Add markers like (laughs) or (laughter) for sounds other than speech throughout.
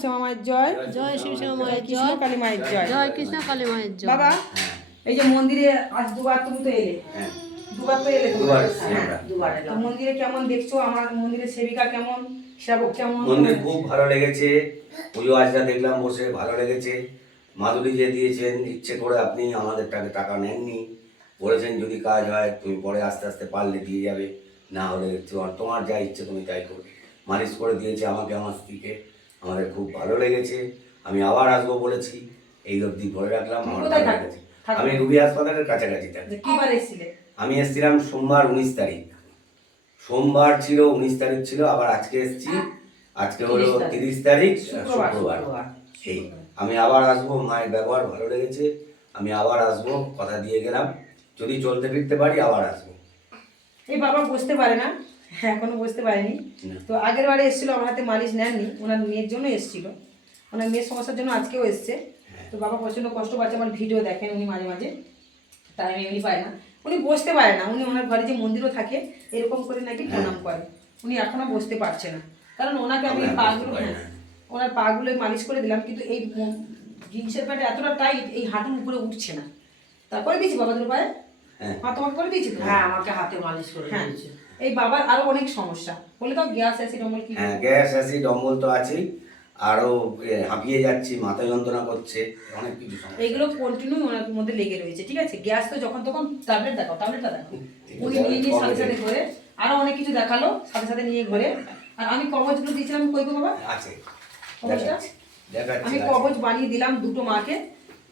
শ্যামা মায়ের জয়। জয় শ্রী মায়ের জয়। কালী মায়ের জয়। জয় কৃষ্ণ কালী মায়ের জয়। বাবা এই যে মন্দিরে আজ দুবার তুমি তো এলে। হ্যাঁ। দুবার তো এলে দুবার হ্যাঁ, মন্দিরে কেমন দেখছ? আমার মন্দিরের সেবিকা কেমন? সেবক কেমন? মন্দির খুব ভালো লেগেছে। পুজো আজটা দেখলাম বসে ভালো লেগেছে। মাধুরী যে দিয়েছেন ইচ্ছে করে আপনি আমাদের টাকা টাকা নেননি। বলেছেন যদি কাজ হয় তুমি পরে আস্তে আস্তে পারলে দিয়ে যাবে। না হলে তোমার তোমার যা ইচ্ছে তুমি তাই করবে। মালিশ করে দিয়েছে আমাকে আমার স্ত্রীকে। আমাদের খুব ভালো লেগেছে। আমি আবার আসব বলেছি। এই অবধি ধরে রাখলাম আমার ভালো লেগেছে। আমি রুবি হাসপাতালের কাছাকাছি থাকি। আমি এসেছিলাম সোমবার উনিশ তারিখ। সোমবার ছিল উনিশ তারিখ ছিল আবার আজকে এসেছি। আজকে হলো তিরিশ তারিখ। শুক্রবার। এই আমি আবার আসব মায়ের ব্যবহার ভালো লেগেছে। আমি আবার আসব কথা দিয়ে গেলাম। যদি চলতে ফিরতে পারি আবার আসব। এই বাবা বসতে পারে না। হ্যাঁ এখনও বসতে পারেনি। না। তো আগের বারে এসেছিল আমার হাতে মালিশ নেননি ওনার মেয়ের জন্য এসেছিল। ওনার মেয়ের সমস্যার জন্য আজকেও এসছে। তো বাবা প্রচণ্ড কষ্ট পাচ্ছে আমার ভিডিও দেখেন উনি মাঝে মাঝে। টাইম এমনি পায় না। উনি বসতে পারে না উনি ওনার ঘরে যে মন্দিরও থাকে এরকম করে নাকি প্রণাম করে। উনি এখনও বসতে পারছে না। কারণ ওনাকে আমি পাগুলো হ্যাঁ ওনার পাগুলো মালিশ করে দিলাম কিন্তু এই জিন্সের প্যান্ট এতটা টাইট এই হাঁটুর উপরে উঠছে না। তারপরে দিয়েছি বাবাদের পায়ে হ্যাঁ। তোমাকে করে দিয়েছি হ্যাঁ আমাকে হাতে মালিশ করে হ্যাঁ। দিয়েছে। এই বাবার আরও অনেক সমস্যা। বলে দাও গ্যাস অ্যাসিড অম্বল কি? হ্যাঁ গ্যাস অ্যাসিড অম্বল তো আছেই। আরও হাঁপিয়ে যাচ্ছি মাথা যন্ত্রণা করছে অনেক কিছু সমস্যা। এইগুলো কন্টিনিউ ওনার মধ্যে লেগে রয়েছে ঠিক আছে? গ্যাস তো যখন তখন ট্যাবলেট দেখাও ট্যাবলেটটা দেখো উনি নিয়ে নিয়ে সাথে সাথে ঘরে আরও অনেক কিছু দেখাল সাথে সাথে নিয়ে ঘরে। আর আমি কবচগুলো দিয়েছিলাম কই গো বাবা? আছে। আমি। কবচ বানিয়ে দিলাম দুটো মাকে।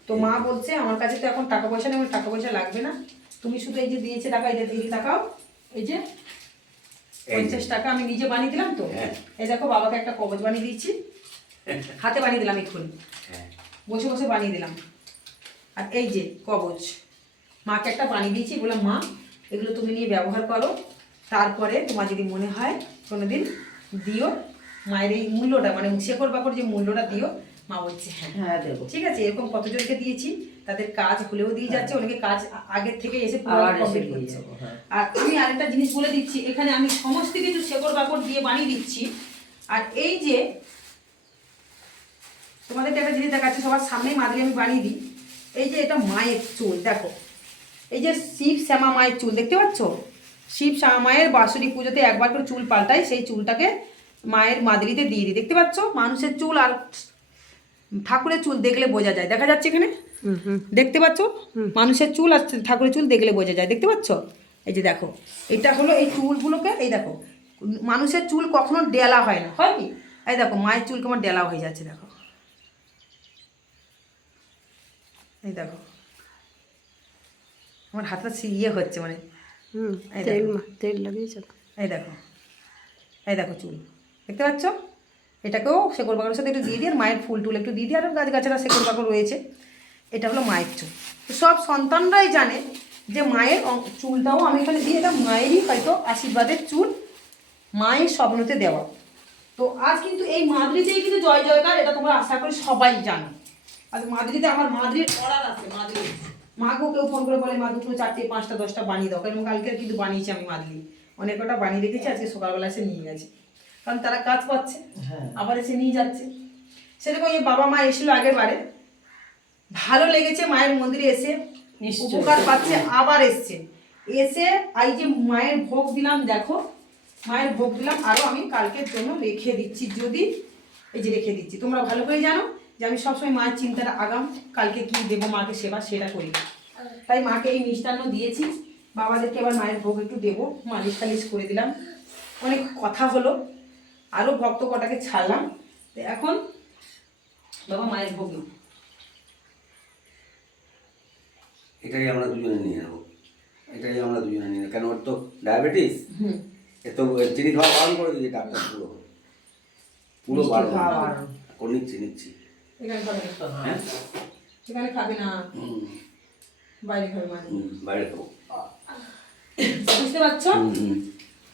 তো মা বলছে আমার কাছে তো এখন টাকা পয়সা নেই টাকা পয়সা লাগবে না। তুমি শুধু এই যে দিয়েছে টাকা এই যে এই যে টাকাও এই যে। পঞ্চাশ টাকা আমি নিজে বানিয়ে দিলাম তো। হ্যাঁ। এই দেখো বাবাকে একটা কবচ বানিয়ে দিয়েছি। হাতে বানিয়ে দিলাম এক্ষুনি। হ্যাঁ। বসে বসে বানিয়ে দিলাম। আর এই যে কবচ মাকে একটা বানিয়ে দিয়েছি। বললাম মা এগুলো তুমি নিয়ে ব্যবহার করো। তারপরে তোমার যদি মনে হয় কোনোদিন দিও মায়ের এই মূল্যটা মানে শেকড় বাকড় যে মূল্যটা দিও মা বলছে হ্যাঁ। হ্যাঁ দেবো। ঠিক আছে এরকম কতজনকে দিয়েছি তাদের কাজ হলেও দিয়ে যাচ্ছে অনেকে কাজ আগের থেকে এসে কমপ্লিট করছে। হ্যাঁ। আর আমি আরেকটা জিনিস বলে দিচ্ছি এখানে আমি সমস্ত কিছু শেকড় বাকড় দিয়ে বানিয়ে দিচ্ছি। আর এই যে তোমাদেরকে একটা জিনিস দেখাচ্ছি সবার সামনেই মাদুরি আমি বানিয়ে দিই। এই যে এটা মায়ের চুল দেখো। এই যে শিব শ্যামা মায়ের চুল দেখতে পাচ্ছ? শিব শ্যামা মায়ের বাঁশুরি পুজোতে একবার করে চুল পাল্টাই সেই চুলটাকে মায়ের মাদুরিতে দিয়ে দিই। দেখতে পাচ্ছ? মানুষের চুল আর ঠাকুরের চুল দেখলে বোঝা যায়। দেখা যাচ্ছে এখানে? দেখতে পাচ্ছ? মানুষের চুল আর ঠাকুরের চুল দেখলে বোঝা যায়। দেখতে পাচ্ছ? এই যে দেখো এটা হলো এই চুলগুলোকে এই দেখো মানুষের চুল কখনো ডেলা হয় না হয় কি? এই দেখো মায়ের চুল কেমন ডেলা হয়ে যাচ্ছে দেখো। এই দেখো আমার হাতটা ইয়ে হচ্ছে মানে হুম এই তেল দেখো। লাগিয়েছো? এই দেখো এই দেখো চুল দেখতে পাচ্ছ? এটাকেও শেকড় বাকড়ের সাথে একটু দিয়ে দিই আর মায়ের ফুল টুল একটু দিয়ে দিই আর গাছ গাছেরা শেকড় রয়েছে। এটা হলো মায়ের চুল। তো সব সন্তানরাই জানে যে মায়ের চুলটাও আমি এখানে দিয়ে এটা মায়েরই হয়তো আশীর্বাদের চুল মায়ের স্বপ্নতে দেওয়া। তো আজ কিন্তু এই মাদ্রিতেই কিন্তু জয় জয়কার এটা তোমরা আশা করি সবাই জানো। আজ মাদ্রিতে আমার মাদ্রির অর্ডার আছে মাদ্রি মাকেও কেউ ফোন করে বলে মা দুটো চারটে পাঁচটা দশটা বানিয়ে দাও। কারণ কালকে কিন্তু বানিয়েছি আমি মাদলি। অনেক কটা বানিয়ে রেখেছি আজকে সকালবেলা এসে নিয়ে গেছে। কারণ তারা কাজ পাচ্ছে আবার এসে নিয়ে যাচ্ছে। সেরকম এই বাবা মা এসেছিল আগের বারে। ভালো লেগেছে মায়ের মন্দিরে এসে। উপকার পাচ্ছে আবার এসছে। এসে এই যে মায়ের ভোগ দিলাম দেখো মায়ের ভোগ দিলাম আরও আমি কালকের জন্য রেখে দিচ্ছি যদি এই যে রেখে দিচ্ছি। তোমরা ভালো করে জানো যে আমি সবসময় মায়ের চিন্তাটা আগাম কালকে কি দেবো মাকে সেবা সেটা করি। তাই মাকে এই মিষ্টান্ন দিয়েছি। বাবাদেরকে এবার মায়ের ভোগ একটু দেবো মালিশ টালিশ করে দিলাম। অনেক কথা হলো আরও ভক্ত কটাকে ছাড়লাম। তো এখন বাবা মায়ের ভোগ নাও। এটাই আমরা দুজনে নিয়ে নেব। এটাই আমরা দুজনে নিয়ে নেব। কেন ওর তো ডায়াবেটিস? এ তো চিনি খাওয়া বারণ করে দিয়েছে ডাক্তার পুরো। পুরো বারণ। ও নিচ্ছি নিচ্ছি। এখানে খাবে না। হ্যাঁ? খাবে না। বাইরে খাবে মানে। বাইরে খাব। বুঝতে পারছ।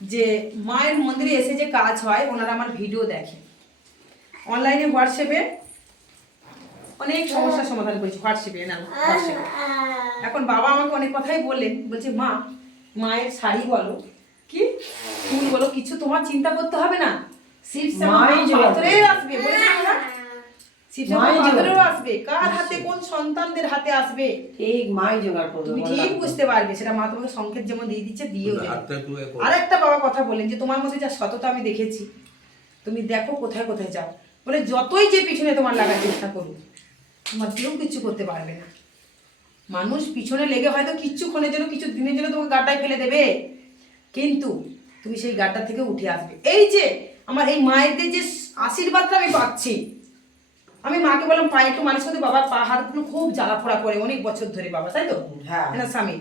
যে মায়ের মন্দিরে এসে যে কাজ হয় ওনারা আমার ভিডিও দেখে। অনলাইনে হোয়াটসঅ্যাপে অনেক সমস্যার সমাধান করেছি হোয়াটসঅ্যাপে না হোয়াটসঅ্যাপে। এখন বাবা আমাকে অনেক কথাই বললেন বলছে মা মায়ের শাড়ি বলো। কি? ফুল বলো কিছু তোমার চিন্তা করতে হবে না? আসবে। আসবে। কার হাতে কোন সন্তানদের হাতে আসবে? ঠিক মাই জোগাড় করবে তুমি ঠিক বুঝতে পারবে সেটা মা তোমাকে সংকেত যেমন দিয়ে দিচ্ছে দিয়েও। আরেকটা বাবা কথা বললেন যে তোমার মধ্যে যা সততা আমি দেখেছি তুমি দেখো কোথায় কোথায় যাও। বলে যতই যে পিছনে তোমার লাগার চেষ্টা করুক তোমার কেউ কিচ্ছু করতে পারবে না। মানুষ পিছনে লেগে হয়তো কিচ্ছুক্ষণের জন্য কিছু দিনের জন্য তোমাকে গাড্ডায় ফেলে দেবে। কিন্তু তুমি সেই গাড্ডা থেকে উঠে আসবে। এই যে আমার এই মায়েদের যে আশীর্বাদটা আমি পাচ্ছি আমি মাকে বললাম পায়ে একটু মালিশ করতে বাবার পা হাতগুলো খুব জ্বালা পোড়া করে অনেক বছর ধরে বাবা তাই তো? হ্যাঁ। না স্বামী।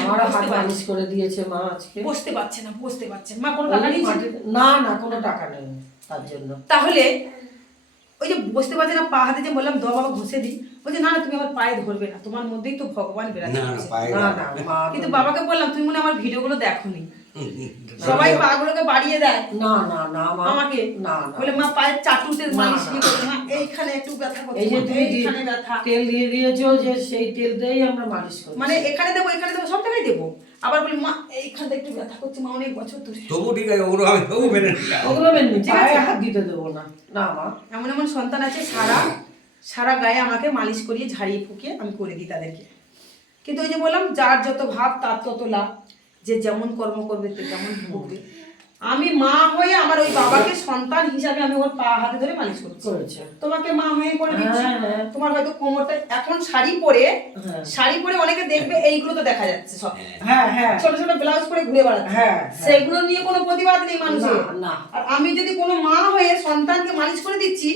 আমারও হাত মালিশ করে দিয়েছে মা আজকে। বসতে পারছে না বসতে পারছে মা কোনো টাকা নিয়েছে? না না কোনো টাকা নেই তার জন্য। তাহলে ওই যে বসতে পারছে না পা হাতে যে বললাম দ বাবা ঘষে দিই। বলছে না না তুমি আমার পায়ে ধরবে না। তোমার মধ্যেই তো ভগবান না না না না না। মা কিন্তু বাবাকে বললাম তুমি মনে আমার ভিডিওগুলো দেখোনি। সবাই পা গুলোকে বাড়িয়ে দেয়। না না না মা আমাকে। না বলে মা পায়ের চাটুতে মালিশ করতে, মা এইখানে একটু ব্যথা করছে এই যে তুমি এইখানে ব্যথা। তেল দিয়ে দিয়েছ যে সেই তেল দিয়েই আমরা মালিশ করি মানে এখানে দেবো এখানে দেবো সব জায়গায় দেবো। আবার বলি মা এইখানটা একটু ব্যথা করছে মা অনেক বছর ধরে। তবু ঠিক আছে ওগুলো আমি তবু মেনে ওগুলো মেনে ঠিক আছে। হাত দিতে দেবো না। না মা। এমন এমন সন্তান আছে সারা সারা গায়ে আমাকে মালিশ করিয়ে ঝাড়িয়ে ফুকিয়ে আমি করে দিই তাদেরকে। কিন্তু ওই যে বললাম যার যত ভাব তার তত লাভ। যে যেমন কর্ম করবে সে তেমন ভুগবে আমি মা হয়ে আমার ওই বাবাকে সন্তান হিসাবে আমি ওর পা হাতে ধরে মালিশ করছি। তোমাকে মা হয়ে করে দিচ্ছি। হ্যাঁ, হ্যাঁ। তোমার হয়তো কোমরটা এখন শাড়ি পরে হ্যাঁ। শাড়ি পরে অনেকে দেখবে এইগুলো তো দেখা যাচ্ছে সব। হ্যাঁ হ্যাঁ। ছোট ছোট ব্লাউজ পরে ঘুরে বেড়াচ্ছে। হ্যাঁ, হ্যাঁ। সেগুলো নিয়ে কোনো প্রতিবাদ নেই মানুষের। আর আমি যদি কোনো মা হয়ে সন্তানকে মালিশ করে দিচ্ছি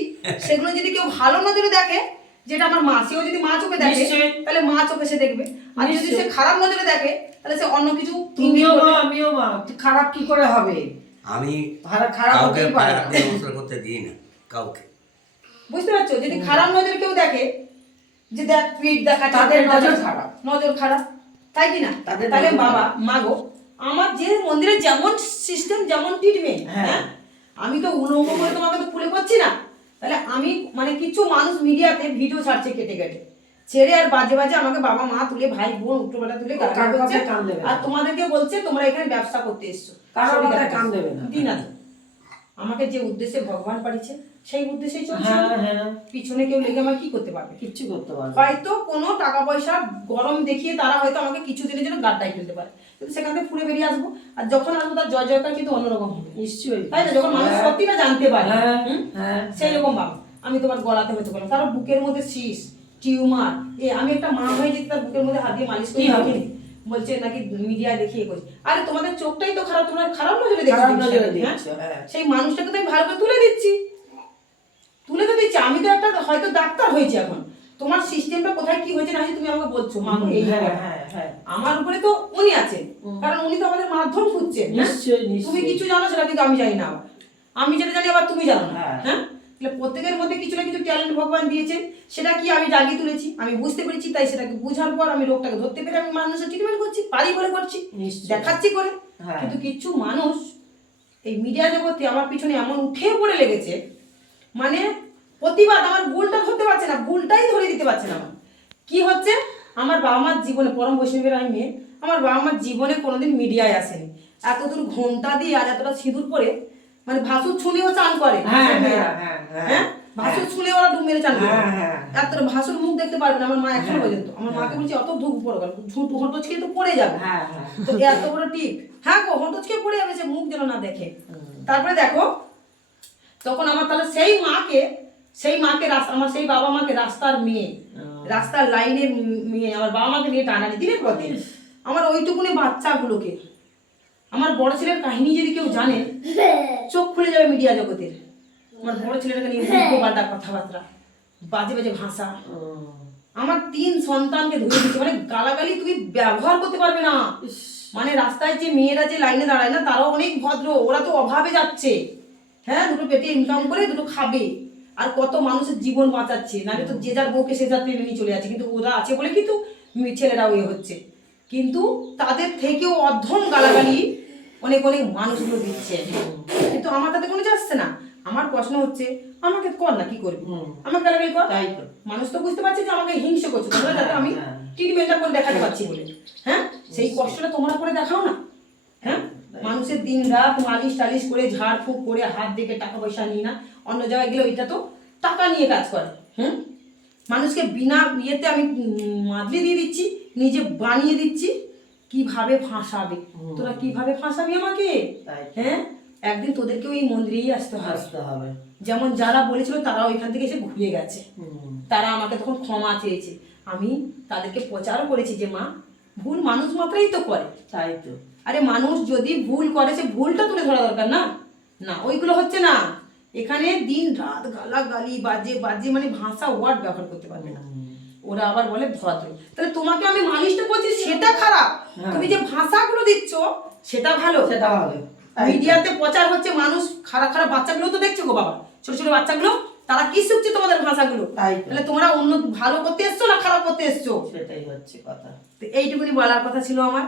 সেগুলো যদি কেউ ভালো নজরে দেখে যেটা আমার মা সেও যদি মা চোখে দেখে তাহলে মা চোখে সে দেখবে। আর যদি সে খারাপ নজরে দেখে তাহলে সে অন্য কিছু তুমিও মা আমিও মা খারাপ কি করে হবে? আমি খারাপ কাউকে করতে দিই না কাউকে। বুঝতে পারছ? যদি খারাপ নজরে কেউ দেখে যে দেখ পিঠ দেখা তাদের নজর খারাপ। নজর খারাপ। তাই কি না? তাদের তাহলে বাবা। মাগো আমার যে মন্দিরে যেমন সিস্টেম যেমন ট্রিটমেন্ট হ্যাঁ। হ্যাঁ? আমি তো উলঙ্গ করে তোমাকে তো খুলে করছি না। তাহলে আমি মানে কিছু মানুষ মিডিয়াতে ভিডিও ছাড়ছে কেটে কেটে। ছেড়ে আর বাজে বাজে আমাকে বাবা মা তুলে ভাই বোন উল্টোপাল্টা তুলে আর তোমাদেরকে বলছে তোমরা এখানে ব্যবসা করতে এসছো। আমাকে যে উদ্দেশ্যে ভগবান পাঠিয়েছে সেই উদ্দেশ্যে চলছে হ্যাঁ হ্যাঁ। পিছনে কেউ লেগে আমার কি করতে পারবে? কিচ্ছু করতে পারবে হয়তো কোনো টাকা পয়সা গরম দেখিয়ে তারা হয়তো আমাকে কিছু দিনের জন্য গাড্ডায় ফেলতে পারে। কিন্তু সেখান থেকে ফুলে বেরিয়ে আসব। আর যখন আসব তার জয় জয়কার কিন্তু অন্যরকম হবে। নিশ্চয়ই। তাই না? যখন মানুষ হ্যাঁ, সত্যিটা জানতে পারে হ্যাঁ, হ্যাঁ, সেই রকম বাবা আমি তোমার গলাতে হতে পারলাম কারও বুকের মধ্যে শীষ। টিউমার। এ আমি একটা মা হয়ে যদি তার বুকের মধ্যে হাত দিয়ে মালিশ করি হবে? বলছে নাকি মিডিয়ায় দেখিয়ে করছে। আরে তোমাদের চোখটাই তো খারাপ তোমরা খারাপ নজরে দেখছ। হ্যাঁ? হ্যাঁ। সেই মানুষটাকে তো আমি ভালো করে তুলে দিচ্ছি। তুলে তো দিচ্ছি। আমি তো একটা হয়তো ডাক্তার হয়েছি এখন। তোমার সিস্টেমটা কোথায় কি হয়েছে না তুমি আমাকে বলছো মা এই হ্যাঁ আমার উপরে তো উনি আছেন। কারণ উনি তো আমাদের মাধ্যম খুঁজছেন। তুমি কিছু জানো সেটা কিন্তু আমি জানি না। আমি যেটা জানি আবার তুমি জানো না হ্যাঁ। তাহলে প্রত্যেকের মধ্যে কিছু না কিছু ট্যালেন্ট ভগবান দিয়েছেন সেটা কি আমি জাগিয়ে তুলেছি? আমি বুঝতে পেরেছি তাই সেটাকে বুঝার পর আমি রোগটাকে ধরতে পেরে আমি মানুষের ট্রিটমেন্ট করছি পারি বলে করছি। দেখাচ্ছি করে। হ্যাঁ। কিন্তু কিছু মানুষ এই মিডিয়া জগতে আমার পিছনে এমন উঠে পড়ে লেগেছে মানে প্রতিবাদ আমার ভুলটা ধরতে পারছে না ভুলটাই ধরে দিতে পারছে না আমার। কি হচ্ছে? আমার বাবা মার জীবনে পরম বৈষ্ণবের আমি মেয়ে আমার বাবা মার জীবনে কোনোদিন মিডিয়ায় আসেনি। এত দূর ঘোমটা দিয়ে আর এতটা সিঁদুর পরে মানে ভাসুর ছুঁলেও চান করে। হ্যাঁ। হ্যাঁ, হ্যাঁ, হ্যাঁ ভাসুর ছুঁলে ওরা ডুব মেরে চান করে। এত ভাসুর মুখ দেখতে পারবে না আমার মা এখন পর্যন্ত। আমার মাকে বলছি অত ধূপ পড়ে গেল ঝুঁটু হটচকে তো পড়ে যাবে। তো এত বড় টিপ। হ্যাঁ গো হটচকে পড়ে যাবে সে মুখ যেন না দেখে। তারপরে দেখো তখন আমার তাহলে সেই মাকে সেই মাকে রাস্তা আমার সেই বাবা মাকে রাস্তার মেয়ে রাস্তার লাইনের মেয়ে আমার বাবা মাকে নিয়ে টানানি দিনের পর দিন। আমার ওইটুকুনি বাচ্চাগুলোকে আমার বড় ছেলের কাহিনী যদি কেউ জানে (laughs) চোখ খুলে যাবে মিডিয়া জগতের। আমার বড় ছেলেটাকে নিয়ে (laughs) উল্টো পাল্টা কথাবার্তা বাজে বাজে ভাষা। আমার তিন সন্তানকে ধরে দিচ্ছে মানে গালাগালি তুমি ব্যবহার করতে পারবে না। মানে রাস্তায় যে মেয়েরা যে লাইনে দাঁড়ায় না তারাও অনেক ভদ্র ওরা তো অভাবে যাচ্ছে। হ্যাঁ দুটো পেটে ইনকাম করে দুটো খাবে। আর কত মানুষের জীবন বাঁচাচ্ছে। নাহলে তো যে যার বউকে সে যার টেনে নিয়ে চলে যাচ্ছে। কিন্তু ওরা আছে বলে কিন্তু ছেলেরাও ইয়ে হচ্ছে। কিন্তু তাদের থেকেও অধ্যম গালাগালি অনেক অনেক মানুষগুলো দিচ্ছে। কিন্তু আমার তাতে কোনো যাচ্ছে না। আমার প্রশ্ন হচ্ছে আমাকে কর না কি করবি? আমাকে গালাগালি কর? তাই তো। মানুষ তো বুঝতে পারছে যে আমাকে হিংসে করছে। তোমরা যাতে আমি হ্যাঁ। ট্রিটমেন্টটা করে দেখাতে পারছি বলে। হ্যাঁ? সেই কষ্টটা তোমরা করে দেখাও না। হ্যাঁ? মানুষের দিন রাত মালিশ টালিশ করে ঝাড় ফুঁক করে হাত দেখে টাকা পয়সা নিই না। অন্য জায়গায় গেলে ওইটা তো টাকা নিয়ে কাজ করে। হুম? মানুষকে বিনা ইয়েতে আমি মাদলি দিয়ে দিচ্ছি নিজে বানিয়ে দিচ্ছি। কীভাবে ফাঁসাবে? তোরা কীভাবে ফাঁসাবি আমাকে? হ্যাঁ? একদিন তোদেরকে ওই মন্দিরেই আসতে আসতে হবে। যেমন যারা বলেছিল তারা ওইখান থেকে এসে ঘুরে গেছে। তারা আমাকে তখন ক্ষমা চেয়েছে। আমি তাদেরকে প্রচারও করেছি যে মা ভুল মানুষ মাত্রাই তো করে। তাই তো। আরে মানুষ যদি ভুল করে সে ভুলটা তুলে ধরা দরকার না। না ওইগুলো হচ্ছে না। এখানে দিন রাত গালাগালি বাজে বাজে মানে ভাষা ওয়ার্ড ব্যবহার করতে পারবে না। ওরা আবার বলে ভদ্র তাহলে তোমাকে আমি মানুষটা করছি সেটা খারাপ। হ্যাঁ। তুমি যে ভাষাগুলো দিচ্ছ সেটা ভালো। সেটা তো। মিডিয়াতে প্রচার হচ্ছে মানুষ খারাপ খারাপ বাচ্চাগুলো তো দেখছ গো বাবা। ছোট ছোট বাচ্চাগুলো তারা কি শিখছে তোমাদের ভাষাগুলো? তাই তাহলে তোমরা অন্য ভালো করতে এসছো না খারাপ করতে এসছো? সেটাই হচ্ছে কথা। তো এইটুকুনি বলার কথা ছিল আমার।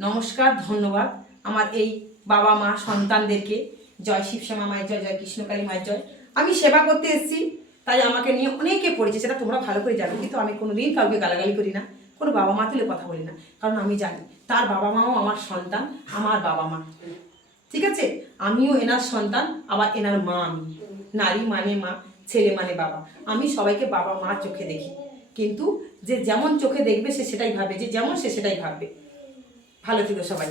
নমস্কার ধন্যবাদ। আমার এই বাবা মা সন্তানদেরকে। জয় শিবশ্যামা মায়ের জয় জয় কৃষ্ণকালী মায়ের জয়। আমি সেবা করতে এসেছি। তাই আমাকে নিয়ে অনেকে পড়েছে, সেটা তোমরা ভালো করে জানো, কিন্তু আমি কোনোদিন কাউকে গালাগালি করি না, কোনো বাবা মা তুলে কথা বলি না, কারণ আমি জানি তার বাবা মাও আমার সন্তান, আমার বাবা মা। ঠিক আছে? আমিও এনার সন্তান, আবার এনার মা আমি। নারী মানে মা, ছেলে মানে বাবা। আমি সবাইকে বাবা মা চোখে দেখি। কিন্তু যে যেমন চোখে দেখবে সে সেটাই ভাবে, যে যেমন সে সেটাই ভাববে। ভালো থেকো সবাই।